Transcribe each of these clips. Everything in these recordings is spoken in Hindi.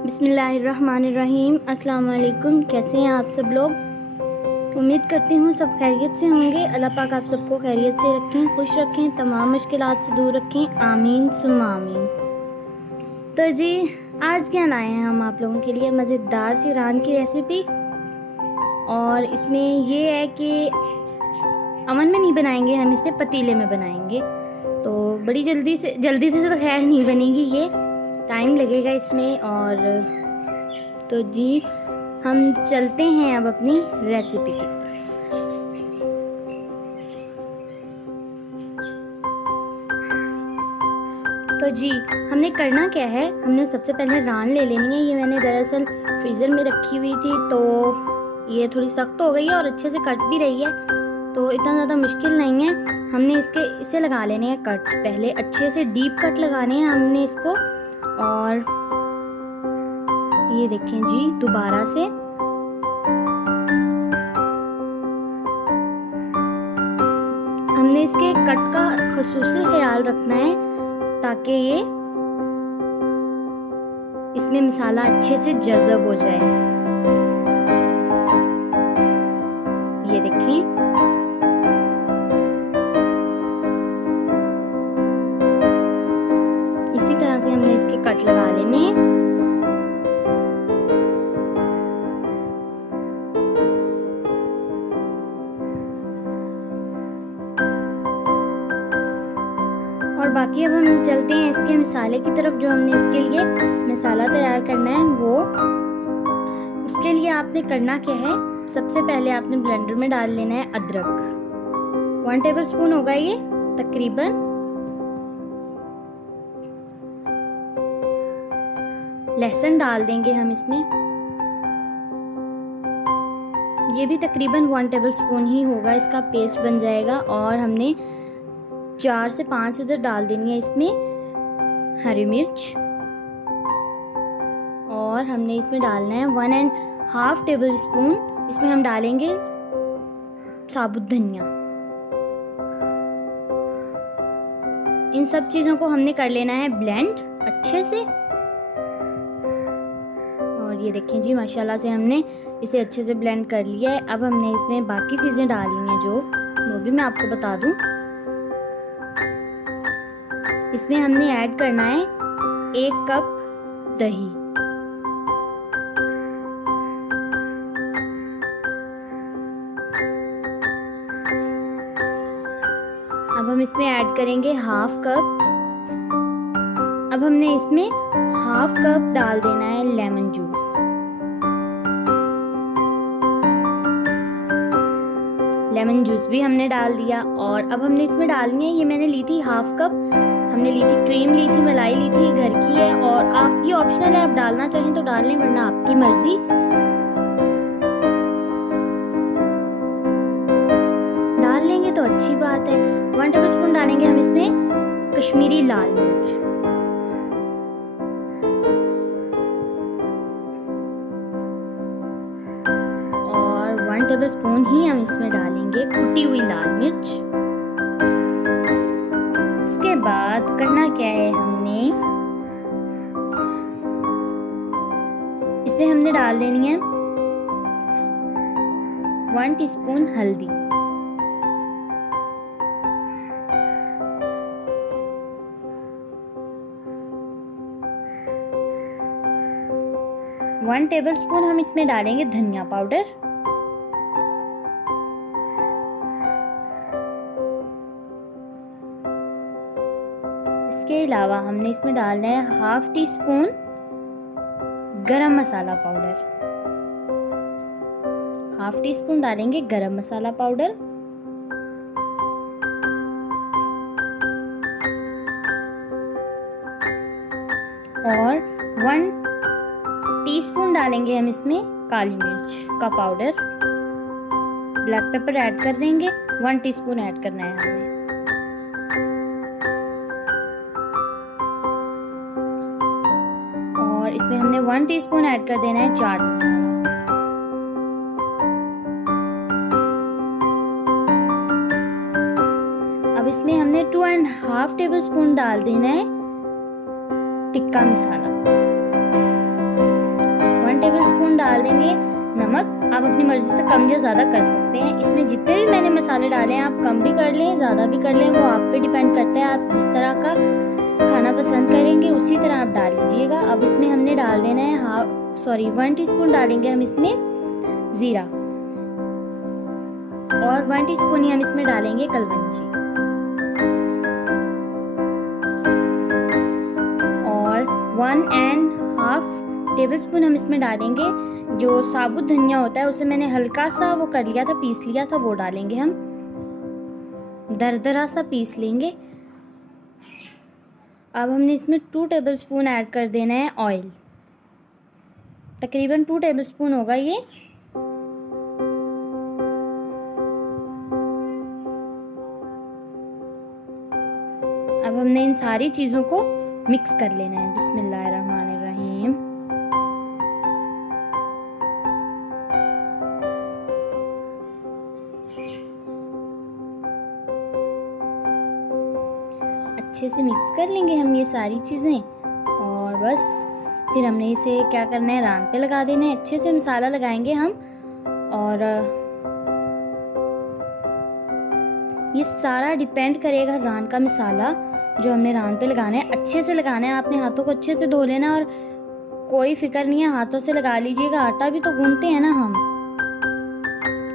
बिस्मिल्लाहिर्रहमानिर्रहीम। अस्सलाम वालेकुम। कैसे हैं आप सब लोग? उम्मीद करती हूँ सब खैरियत से होंगे। अल्लाह पाक आप सबको खैरियत से रखें, खुश रखें, तमाम मुश्किलात से दूर रखें। आमीन सुम्मा आमीन। तो जी आज क्या लाए हैं हम आप लोगों के लिए? मज़ेदार सी रान की रेसिपी। और इसमें ये है कि अवन में नहीं बनाएंगे, हम इसे पतीले में बनाएंगे। तो बड़ी जल्दी से तो खैर नहीं बनेगी, ये टाइम लगेगा इसमें। और तो जी हम चलते हैं अब अपनी रेसिपी की तरफ। तो जी हमने करना क्या है, हमने सबसे पहले रान ले लेनी है। ये मैंने दरअसल फ्रीज़र में रखी हुई थी, तो ये थोड़ी सख्त हो गई है और अच्छे से कट भी रही है, तो इतना ज़्यादा मुश्किल नहीं है। हमने इसे लगा लेने हैं कट। पहले अच्छे से डीप कट लगाने हैं हमने इसको। और ये देखें जी दोबारा से हमने इसके कट का ख़ुसूसी ख्याल रखना है ताकि ये इसमें मसाला अच्छे से जज़ब हो जाए। ये देखें इसी तरह से हमने इसके कट लगा लेने हैं। और बाकी अब हम चलते हैं इसके मसाले की तरफ, जो हमने इसके लिए मसाला तैयार करना है वो। उसके लिए आपने करना क्या है, सबसे पहले आपने ब्लेंडर में डाल लेना है अदरक। 1 टेबलस्पून होगा ये तकरीबन। लहसुन डाल देंगे हम इसमें, ये भी तकरीबन 1 टेबलस्पून ही होगा, इसका पेस्ट बन जाएगा। और हमने 4 से 5 इधर डाल देनी है इसमें हरी मिर्च। और हमने इसमें डालना है 1.5 टेबलस्पून, इसमें हम डालेंगे साबुत धनिया। इन सब चीज़ों को हमने कर लेना है ब्लेंड अच्छे से। और ये देखें जी माशाल्लाह से हमने इसे अच्छे से ब्लेंड कर लिया है। अब हमने इसमें बाकी चीज़ें डालनी हैं, जो वो भी मैं आपको बता दूं। इसमें हमने ऐड करना है 1 कप दही। अब हम इसमें ऐड करेंगे 1/2 कप। अब हमने इसमें 1/2 कप डाल देना है लेमन जूस। लेमन जूस भी हमने डाल दिया। और अब हमने इसमें डालनी है, ये मैंने ली थी 1/2 कप, हमने ली थी क्रीम, ली थी मलाई, ली थी, घर की है। और आप ये ऑप्शनल है, आप डालना चाहें तो डाल लें, वरना आपकी मर्जी। डाल लेंगे तो अच्छी बात है। 1 टेबलस्पून डालेंगे हम इसमें कश्मीरी लाल मिर्च। और 1 टेबलस्पून ही हम इसमें डालेंगे कुटी हुई लाल मिर्च। उसके बाद करना क्या है, हमने इसमें हमने डाल देनी है 1 टीस्पून हल्दी। वन टेबलस्पून हम इसमें डालेंगे धनिया पाउडर। इसके अलावा हमने इसमें डालना है 1/2 टीस्पून गरम मसाला पाउडर। 1/2 टीस्पून डालेंगे गरम मसाला पाउडर। और 1 टीस्पून डालेंगे हम इसमें काली मिर्च का पाउडर। ब्लैक पेपर ऐड कर देंगे, 1 टीस्पून ऐड करना है हमने। और इसमें हमने 1 टीस्पून ऐड कर देना है चाट मसाला। अब इसमें हमने 2.5 टेबलस्पून डाल देना है टिक्का मसाला। डाल देंगे नमक। आप अपनी मर्ज़ी से कम या ज़्यादा कर सकते हैं। इसमें जितने भी मैंने मसाले डाले हैं आप कम भी कर लें, ज़्यादा भी कर लें, वो आप पे डिपेंड करता है। आप जिस तरह का खाना पसंद करेंगे उसी तरह आप डाल लीजिएगा। अब इसमें हमने डाल देना है 1 टीस्पून डालेंगे हम इसमें ज़ीरा, और 1 टीस्पून ही हम इसमें डालेंगे कलवंजी, और 1.5 टेबलस्पून हम इसमें डालेंगे जो साबुत धनिया होता है, उसे मैंने हल्का सा वो कर लिया था, पीस लिया था, वो डालेंगे हम, दरदरा सा पीस लेंगे। अब हमने इसमें 2 टेबलस्पून ऐड कर देना है ऑयल, तकरीबन 2 टेबलस्पून होगा ये। अब हमने इन सारी चीज़ों को मिक्स कर लेना है। बिस्मिल्लाहिर्रहमानिर्रहीम। अच्छे से मिक्स कर लेंगे हम ये सारी चीज़ें, और बस फिर हमने इसे क्या करना है, रान पे लगा देना है। अच्छे से मसाला लगाएंगे हम, और ये सारा डिपेंड करेगा रान का मसाला जो हमने रान पे लगाना है। अच्छे से लगाना है, आपने हाथों को अच्छे से धो लेना, और कोई फिक्र नहीं है, हाथों से लगा लीजिएगा। आटा भी तो गूंथते हैं ना हम,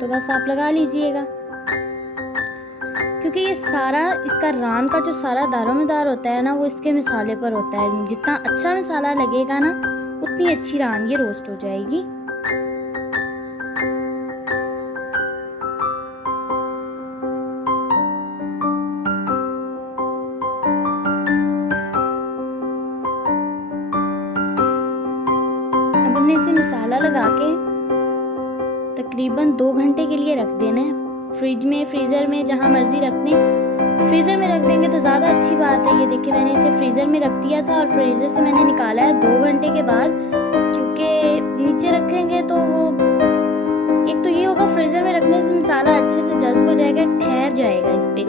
तो बस आप लगा लीजिएगा, क्योंकि ये सारा इसका रान का जो सारा दारोमदार होता है ना, वो इसके मसाले पर होता है। जितना अच्छा मसाला लगेगा ना, उतनी अच्छी रान ये रोस्ट हो जाएगी। अब हमने इसे मसाला लगा के तकरीबन 2 घंटे के लिए रख देना है फ्रिज में, फ्रीज़र में, जहाँ मर्जी रख दें। फ्रीज़र में रख देंगे तो ज़्यादा अच्छी बात है। ये देखिए मैंने इसे फ्रीज़र में रख दिया था, और फ्रीज़र से मैंने निकाला है 2 घंटे के बाद, क्योंकि नीचे रखेंगे तो वो एक तो ये होगा, फ्रीज़र में रखने से मसाला अच्छे से जज़्ब हो जाएगा, ठहर जाएगा इस पर।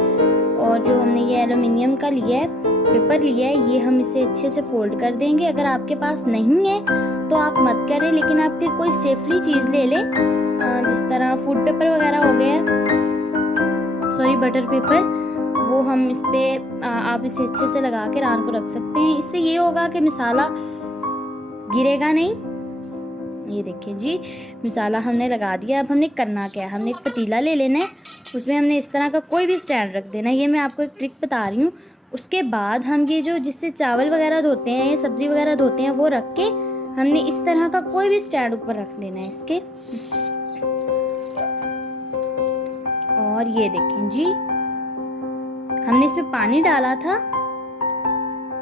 और जो हमने ये एलुमिनियम का लिया है, पेपर लिया है, ये हम इसे अच्छे से फोल्ड कर देंगे। अगर आपके पास नहीं है तो आप मत करें, लेकिन आप फिर कोई सेफली चीज़ ले लें, जिस तरह फूड पेपर वगैरह हो गया, सॉरी बटर पेपर, वो हम इस पर आप इसे अच्छे से लगा के रान को रख सकते हैं। इससे ये होगा कि मसाला गिरेगा नहीं। ये देखिए जी, मसाला हमने लगा दिया। अब हमने करना क्या है, हमने एक पतीला ले लेना है, उसमें हमने इस तरह का कोई भी स्टैंड रख देना है। ये मैं आपको एक ट्रिक बता रही हूँ। उसके बाद हम ये जो जिससे चावल वगैरह धोते हैं या सब्ज़ी वगैरह धोते हैं, वो रख के हमने इस तरह का कोई भी स्टैंड ऊपर रख देना है इसके। और ये देखें जी, हमने इसमें पानी डाला था,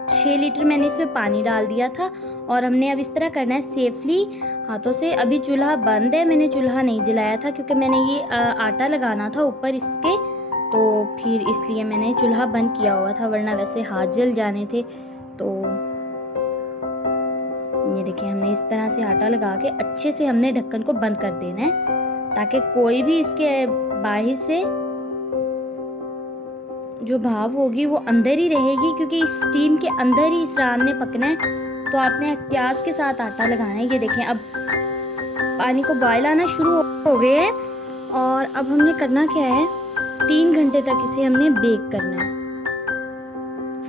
6 लीटर मैंने इसमें पानी डाल दिया था, और हमने अब इस तरह करना है सेफली हाथों से। अभी चूल्हा बंद है, मैंने चूल्हा नहीं जलाया था क्योंकि मैंने ये आटा लगाना था ऊपर इसके, तो फिर इसलिए मैंने चूल्हा बंद किया हुआ था, वरना वैसे हाथ जल जाने थे। तो ये देखिए हमने इस तरह से आटा लगा के अच्छे से हमने ढक्कन को बंद कर देना है, ताकि कोई भी इसके बाहर से जो भाप होगी वो अंदर ही रहेगी, क्योंकि इस स्टीम के अंदर ही इस रान ने पकना है। तो आपने एहतियात के साथ आटा लगाना है। ये देखें अब पानी को बॉयल आना शुरू हो गए हैं, और अब हमने करना क्या है, 3 घंटे तक इसे हमने बेक करना है।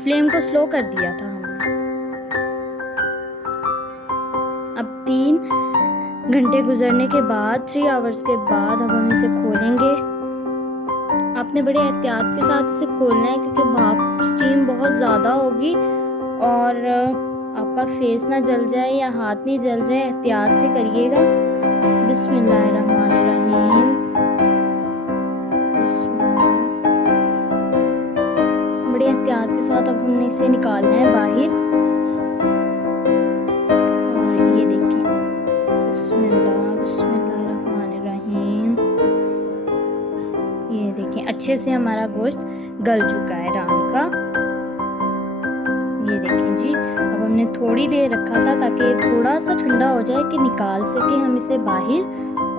फ्लेम को स्लो कर दिया था हमने। अब 3 घंटे गुजरने के बाद, 3 आवर्स के बाद, अब हम इसे खोलेंगे। आपने बड़े एहतियात के साथ इसे खोलना है, क्योंकि भाप स्टीम बहुत ज़्यादा होगी और आपका फेस ना जल जाए या हाथ नहीं जल जाए, एहतियात से करिएगा। बिस्मिल्लाहिर्रहमानिर्रहीम। बड़े एहतियात के साथ अब हमने इसे निकालना है बाहर। और ये देखिए, बिस्मिल्लाहिर्रहमानिर्रहीम। ये देखिए अच्छे से हमारा गोश्त गल चुका है रान का। ये देखें जी, अब हमने थोड़ी देर रखा था ताकि थोड़ा सा ठंडा हो जाए कि निकाल सके हम इसे बाहर।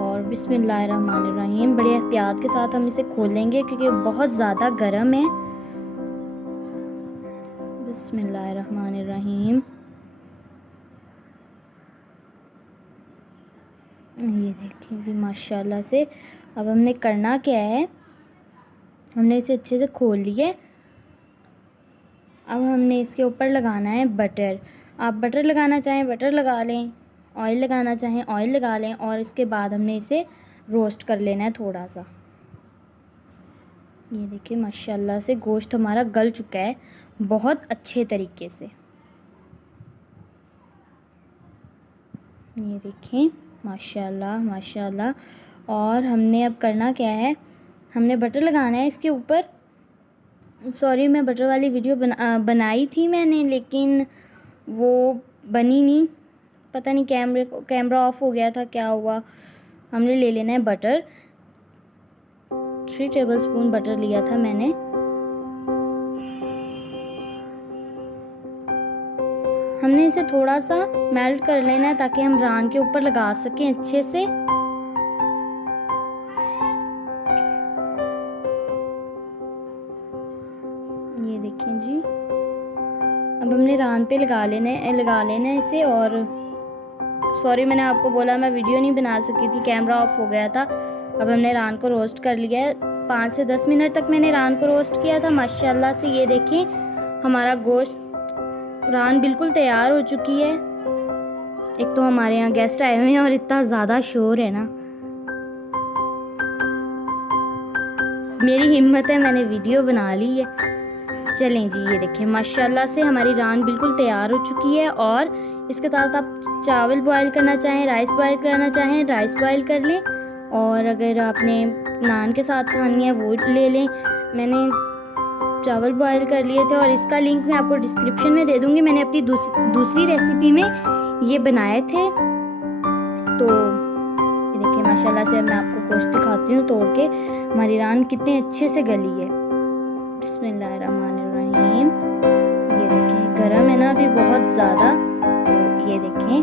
और बिस्मिल्लाहिर्रहमानिर्रहीम, बड़े एहतियात के साथ हम इसे खोलेंगे क्योंकि बहुत ज़्यादा गर्म है। बिस्मिल्लाहिर्रहमानिर्रहीम। देखिए जी माशाल्लाह से। अब हमने करना क्या है, हमने इसे अच्छे से खोल लिए। अब हमने इसके ऊपर लगाना है बटर। आप बटर लगाना चाहें बटर लगा लें, ऑयल लगाना चाहें ऑयल लगा लें, और इसके बाद हमने इसे रोस्ट कर लेना है थोड़ा सा। ये देखिए माशाल्लाह से गोश्त हमारा गल चुका है बहुत अच्छे तरीके से। ये देखें माशाल्लाह माशाल्लाह। और हमने अब करना क्या है, हमने बटर लगाना है इसके ऊपर। सॉरी, मैं बटर वाली वीडियो बनाई थी मैंने, लेकिन वो बनी नहीं, पता नहीं कैमरा ऑफ हो गया था, क्या हुआ। हमने ले लेना है बटर, 3 टेबलस्पून बटर लिया था मैंने। हमने इसे थोड़ा सा मेल्ट कर लेना है ताकि हम रान के ऊपर लगा सकें अच्छे से। ये देखें जी, अब हमने रान पे लगा लेना है इसे। और सॉरी, मैंने आपको बोला मैं वीडियो नहीं बना सकी थी, कैमरा ऑफ हो गया था। अब हमने रान को रोस्ट कर लिया है, 5 से 10 मिनट तक मैंने रान को रोस्ट किया था माशाल्लाह से। ये देखिए हमारा गोश्त रान बिल्कुल तैयार हो चुकी है। एक तो हमारे यहाँ गेस्ट आए हुए हैं और इतना ज़्यादा शोर है ना, मेरी हिम्मत है, मैंने वीडियो बना ली है। चलें जी, ये देखिए माशाल्लाह से हमारी रान बिल्कुल तैयार हो चुकी है। और इसके साथ आप चावल बॉयल करना चाहें, राइस बॉयल करना चाहें, राइस बॉयल कर लें। और अगर आपने नान के साथ खानी है वो ले लें। मैंने चावल बॉयल कर लिए थे और इसका लिंक मैं आपको डिस्क्रिप्शन में दे दूँगी। मैंने अपनी दूसरी रेसिपी में ये बनाए थे। तो ये देखिए माशाल्लाह से। अब मैं आपको गोश्त दिखाती हूँ तोड़ के, हमारी रान कितने अच्छे से गली है। बिस्मिल्लाहिर्रहमानिर्रहीम। ये देखें गरम है ना अभी बहुत ज़्यादा, तो ये देखें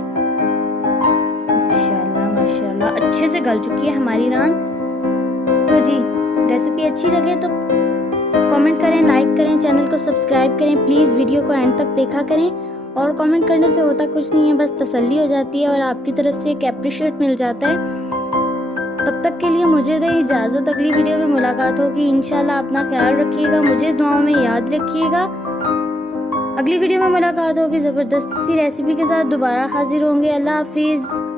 माशाल्लाह माशाल्लाह अच्छे से गल चुकी है हमारी रान। तो जी रेसिपी अच्छी लगे तो कमेंट करें, लाइक करें, चैनल को सब्सक्राइब करें। प्लीज़ वीडियो को एंड तक देखा करें। और कमेंट करने से होता कुछ नहीं है, बस तसल्ली हो जाती है और आपकी तरफ से एक अप्रिशिएट मिल जाता है। तब तक के लिए मुझे दें इजाज़त, अगली वीडियो में मुलाकात होगी इंशाल्लाह। अपना ख्याल रखिएगा, मुझे दुआओं में याद रखिएगा। अगली वीडियो में मुलाकात होगी ज़बरदस्त सी रेसिपी के साथ, दोबारा हाजिर होंगे। अल्लाह हाफिज़।